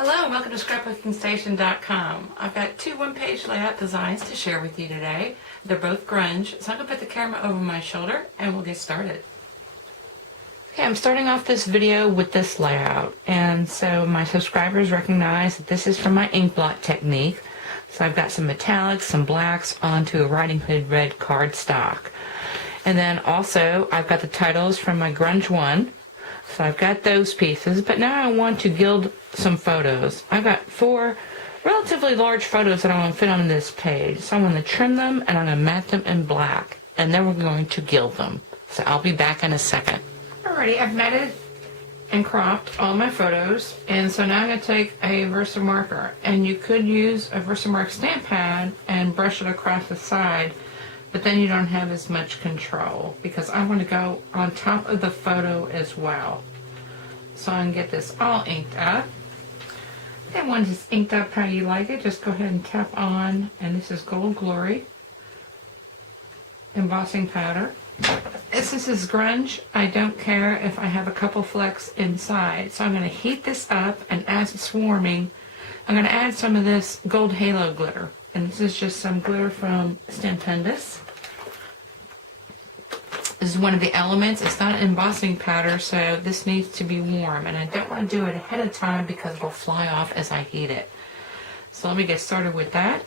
Hello and welcome to ScrapbookingStation.com. I've got two one-page layout designs to share with you today. They're both grunge, so I'm going to put the camera over my shoulder and we'll get started. Okay, I'm starting off this video with this layout, and so my subscribers recognize that this is from my ink blot technique. So I've got some metallics, some blacks onto a Riding Hood red cardstock. And then also I've got the titles from my Grunge one. So I've got those pieces, but now I want to gild some photos. I've got 4 relatively large photos that I want to fit on this page. So I'm going to trim them and I'm going to mat them in black, and then we're going to gild them. So I'll be back in a second. Alrighty, I've matted and cropped all my photos, and so now I'm going to take a Versamarker, and you could use a Versamark stamp pad and brush it across the side, but then you don't have as much control because I want to go on top of the photo as well. So I can get this all inked up. And once it's inked up how you like it, just go ahead and tap on, and this is Gold Glory embossing powder. As this is grunge, I don't care if I have a couple flecks inside. So I'm going to heat this up, and as it's warming, I'm going to add some of this gold halo glitter. And this is just some glitter from Stupendous. This is one of the elements. It's not embossing powder, so this needs to be warm. And I don't want to do it ahead of time because it will fly off as I heat it. So let me get started with that.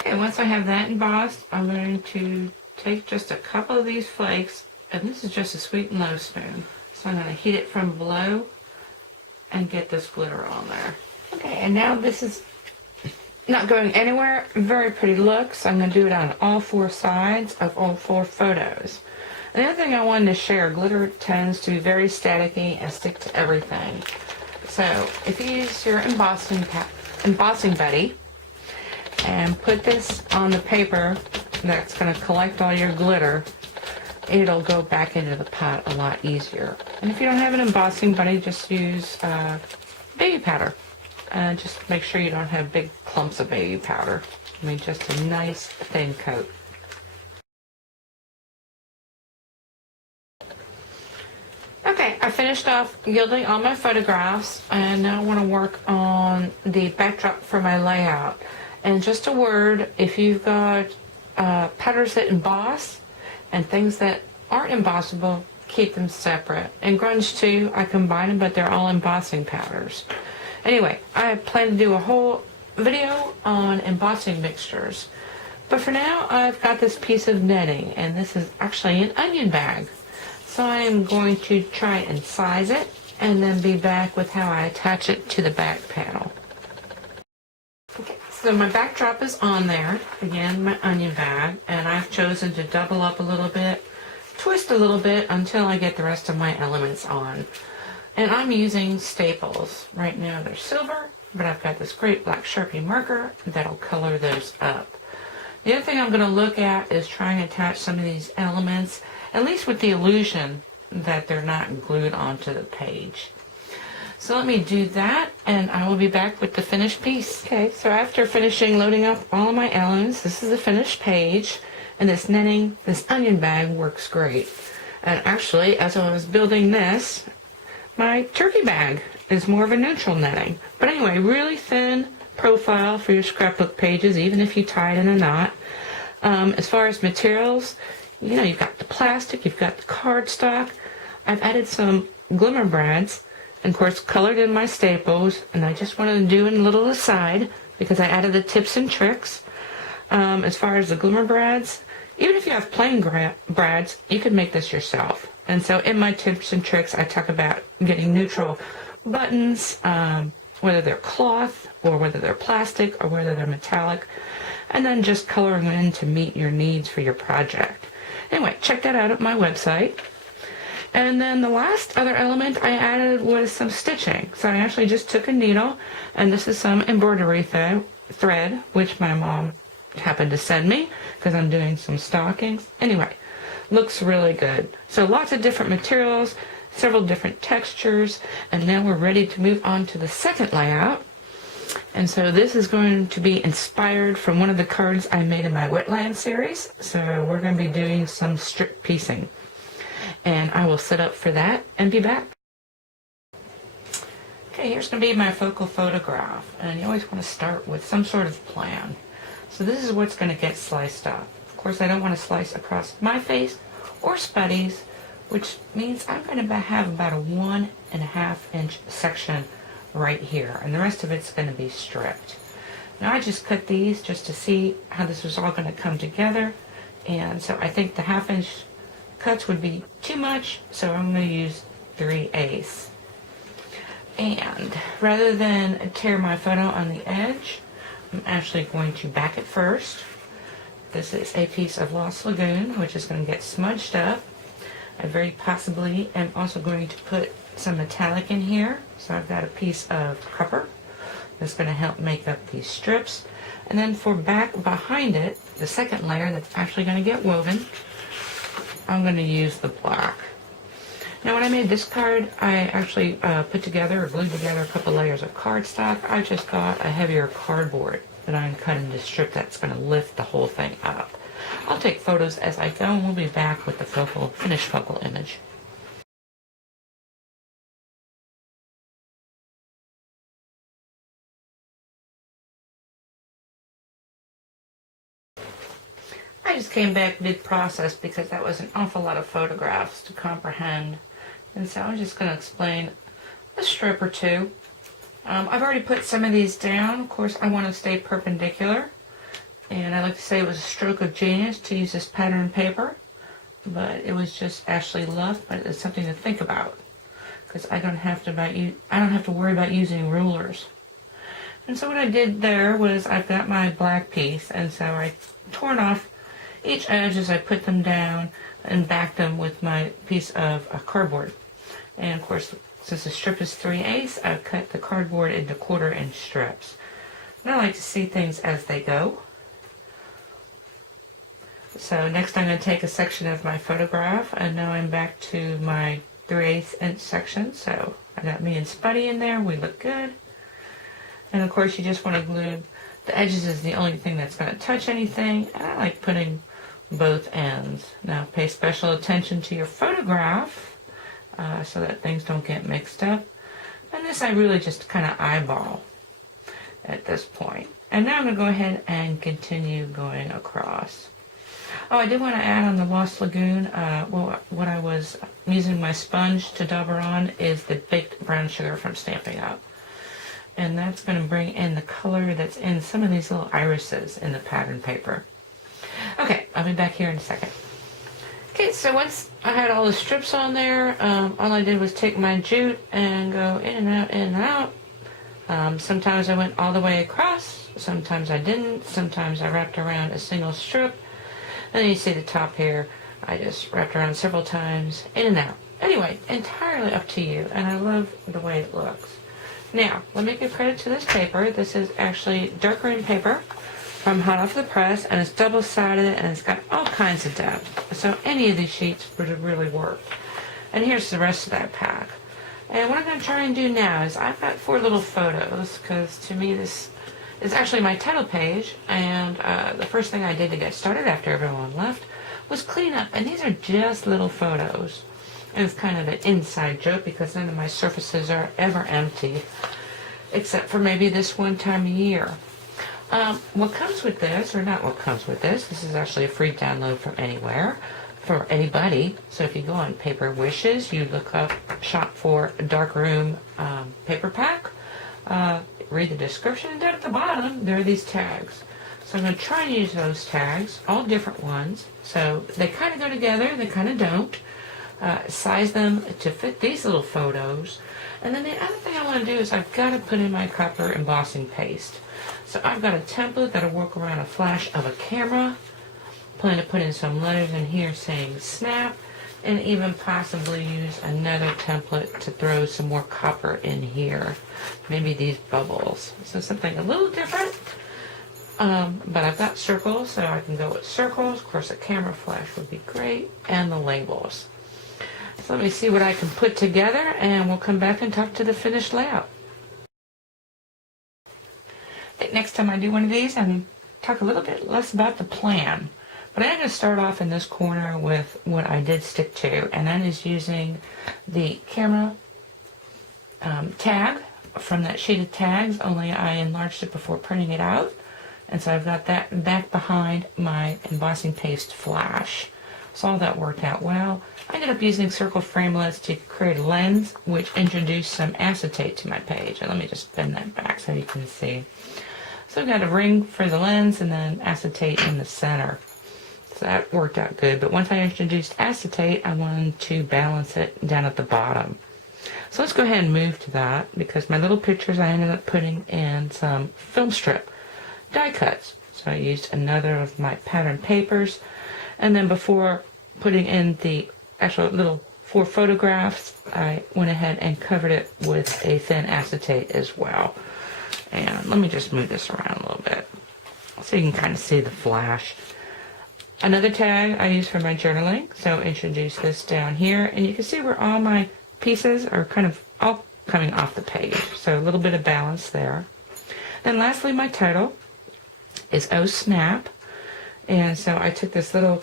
Okay, once I have that embossed, I'm going to take just a couple of these flakes, and this is just a sweet and low spoon. So I'm going to heat it from below and get this glitter on there. Okay, and now this is not going anywhere. Very pretty look. So I'm going to do it on all 4 sides of all 4 photos. And the other thing I wanted to share, glitter tends to be very staticky and stick to everything. So if you use your embossing buddy and put this on the paper that's going to collect all your glitter, it'll go back into the pot a lot easier. And if you don't have an embossing buddy, just use baby powder. Just make sure you don't have big clumps of baby powder. I mean, just a nice thin coat. Okay, I finished off gilding all my photographs, and now I want to work on the backdrop for my layout. And just a word, if you've got powders that emboss and things that aren't embossable, keep them separate. In Grunge 2, I combine them, but they're all embossing powders. Anyway, I plan to do a whole video on embossing mixtures. But for now, I've got this piece of netting, and this is actually an onion bag. So I'm going to try and size it, and then be back with how I attach it to the back panel. Okay, so my backdrop is on there. Again, my onion bag, and I've chosen to double up a little bit, twist a little bit until I get the rest of my elements on. And I'm using staples. Right now they're silver, but I've got this great black Sharpie marker that'll color those up. The other thing I'm going to look at is trying to attach some of these elements, at least with the illusion that they're not glued onto the page. So let me do that, and I will be back with the finished piece. Okay, so after finishing loading up all of my elements, this is the finished page, and this netting, this onion bag works great. And actually, as I was building this, my turkey bag is more of a neutral netting. But anyway, really thin profile for your scrapbook pages, even if you tie it in a knot. As far as materials, you know, you've got the plastic, you've got the cardstock. I've added some glimmer brads, and of course colored in my staples, and I just wanted to do a little aside because I added the tips and tricks. As far as the glimmer brads, even if you have plain brads, you can make this yourself. And so in my tips and tricks, I talk about getting neutral buttons, whether they're cloth or whether they're plastic or whether they're metallic, and then just coloring them in to meet your needs for your project. Anyway, check that out at my website. And then the last other element I added was some stitching. So I actually just took a needle, and this is some embroidery thread, which my mom happened to send me because I'm doing some stockings. Anyway, looks really good. So lots of different materials, several different textures, and now we're ready to move on to the second layout. And so this is going to be inspired from one of the cards I made in my Wetland series. So we're going to be doing some strip piecing. And I will set up for that and be back. Okay, here's going to be my focal photograph, and you always want to start with some sort of plan. So this is what's going to get sliced up. Of course, I don't want to slice across my face or Spuddy's, which means I'm going to have about a 1.5 inch section right here, and the rest of it's going to be stripped. Now I just cut these just to see how this was all going to come together, and so I think the 1/2 inch cuts would be too much, so I'm going to use 3/8. And rather than tear my photo on the edge, I'm actually going to back it first. This is a piece of Lost Lagoon, which is going to get smudged up. I very possibly am also going to put some metallic in here. So I've got a piece of copper that's going to help make up these strips. And then for back behind it, the second layer that's actually going to get woven, I'm going to use the black. Now when I made this card, I actually put together or glued together a couple layers of cardstock. I just got a heavier cardboard that I'm cutting to strip that's going to lift the whole thing up. I'll take photos as I go, and we'll be back with the finished focal image. I just came back mid-process because that was an awful lot of photographs to comprehend. And so I'm just going to explain a strip or two. I've already put some of these down. Of course, I want to stay perpendicular. And I like to say it was a stroke of genius to use this pattern paper. But it was just Ashley Luff, but it's something to think about. Because I don't have to worry about using rulers. And so what I did there was I've got my black piece, and so I torn off each edge as I put them down and backed them with my piece of cardboard. And of course, since the strip is 3/8, I've cut the cardboard into 1/4 inch strips. And I like to see things as they go. So next I'm going to take a section of my photograph, and now I'm back to my 3/8 inch section. So I got me and Spuddy in there. We look good. And of course you just want to glue the edges is the only thing that's going to touch anything. And I like putting both ends. Now pay special attention to your photograph so that things don't get mixed up. And this I really just kind of eyeball at this point. And now I'm going to go ahead and continue going across. Oh, I did want to add on the Lost Lagoon, what I was using my sponge to dauber on is the baked brown sugar from Stampin' Up. And that's going to bring in the color that's in some of these little irises in the pattern paper. Okay, I'll be back here in a second. Okay, so once I had all the strips on there, all I did was take my jute and go in and out, in and out. Sometimes I went all the way across, sometimes I didn't, sometimes I wrapped around a single strip. And then you see the top here, I just wrapped around several times, in and out. Anyway, entirely up to you, and I love the way it looks. Now, let me give credit to this paper. This is actually dark green paper from hot off the press, and it's double-sided, and it's got all kinds of depth. So any of these sheets would have really worked. And here's the rest of that pack. And what I'm going to try and do now is I've got 4 little photos, because to me this is actually my title page, and the first thing I did to get started after everyone left was clean up. And these are just little photos. And it's kind of an inside joke because none of my surfaces are ever empty, except for maybe this one time a year. What comes with this, or not what comes with this is actually a free download from anywhere, for anybody. So if you go on Paper Wishes, you look up, shop for Darkroom paper pack, read the description, and down at the bottom, there are these tags. So I'm going to try and use those tags, all different ones. So they kind of go together, they kind of don't. Size them to fit these little photos. And then the other thing I want to do is I've got to put in my copper embossing paste. So I've got a template that'll work around a flash of a camera. Plan to put in some letters in here saying snap, and even possibly use another template to throw some more copper in here. Maybe these bubbles. So something a little different. But I've got circles, so I can go with circles. Of course, a camera flash would be great, and the labels. So let me see what I can put together, and we'll come back and talk to the finished layout. I think next time I do one of these, I'm talk a little bit less about the plan. But I'm going to start off in this corner with what I did stick to, and that is using the camera tag from that sheet of tags, only I enlarged it before printing it out. And so I've got that back behind my embossing paste flash. So all that worked out well. I ended up using circle framelits to create a lens, which introduced some acetate to my page. And let me just bend that back so you can see. So I've got a ring for the lens and then acetate in the center. So that worked out good. But once I introduced acetate, I wanted to balance it down at the bottom. So let's go ahead and move to that, because my little pictures I ended up putting in some film strip die cuts. So I used another of my pattern papers, and then before putting in the actual little 4 photographs, I went ahead and covered it with a thin acetate as well. And let me just move this around a little bit so you can kind of see the flash. Another tag I use for my journaling, so introduce this down here, and you can see where all my pieces are kind of all coming off the page, so a little bit of balance there. Then lastly, my title is Oh Snap, and so I took this little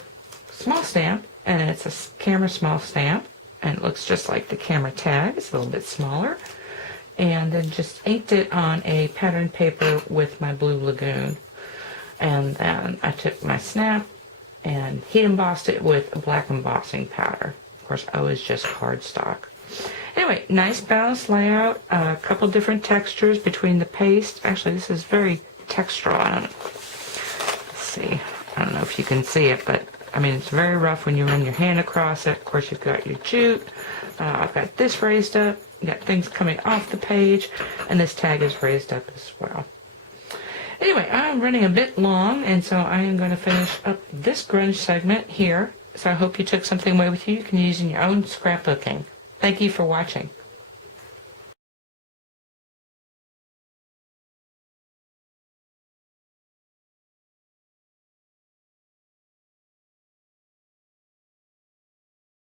small stamp, and it's a camera small stamp, and it looks just like the camera tag. It's a little bit smaller, and then just inked it on a pattern paper with my Blue Lagoon. And then I took my snap and heat embossed it with a black embossing powder. Of course, O is just cardstock. Anyway, nice balanced layout, a couple different textures between the paste. Actually, this is very textural. Let's see. I don't know if you can see it, but I mean, it's very rough when you run your hand across it. Of course, you've got your jute. I've got this raised up. You got things coming off the page, and this tag is raised up as well. Anyway, I'm running a bit long, and so I am going to finish up this grunge segment here. So I hope you took something away with you. You can use in your own scrapbooking. Thank you for watching.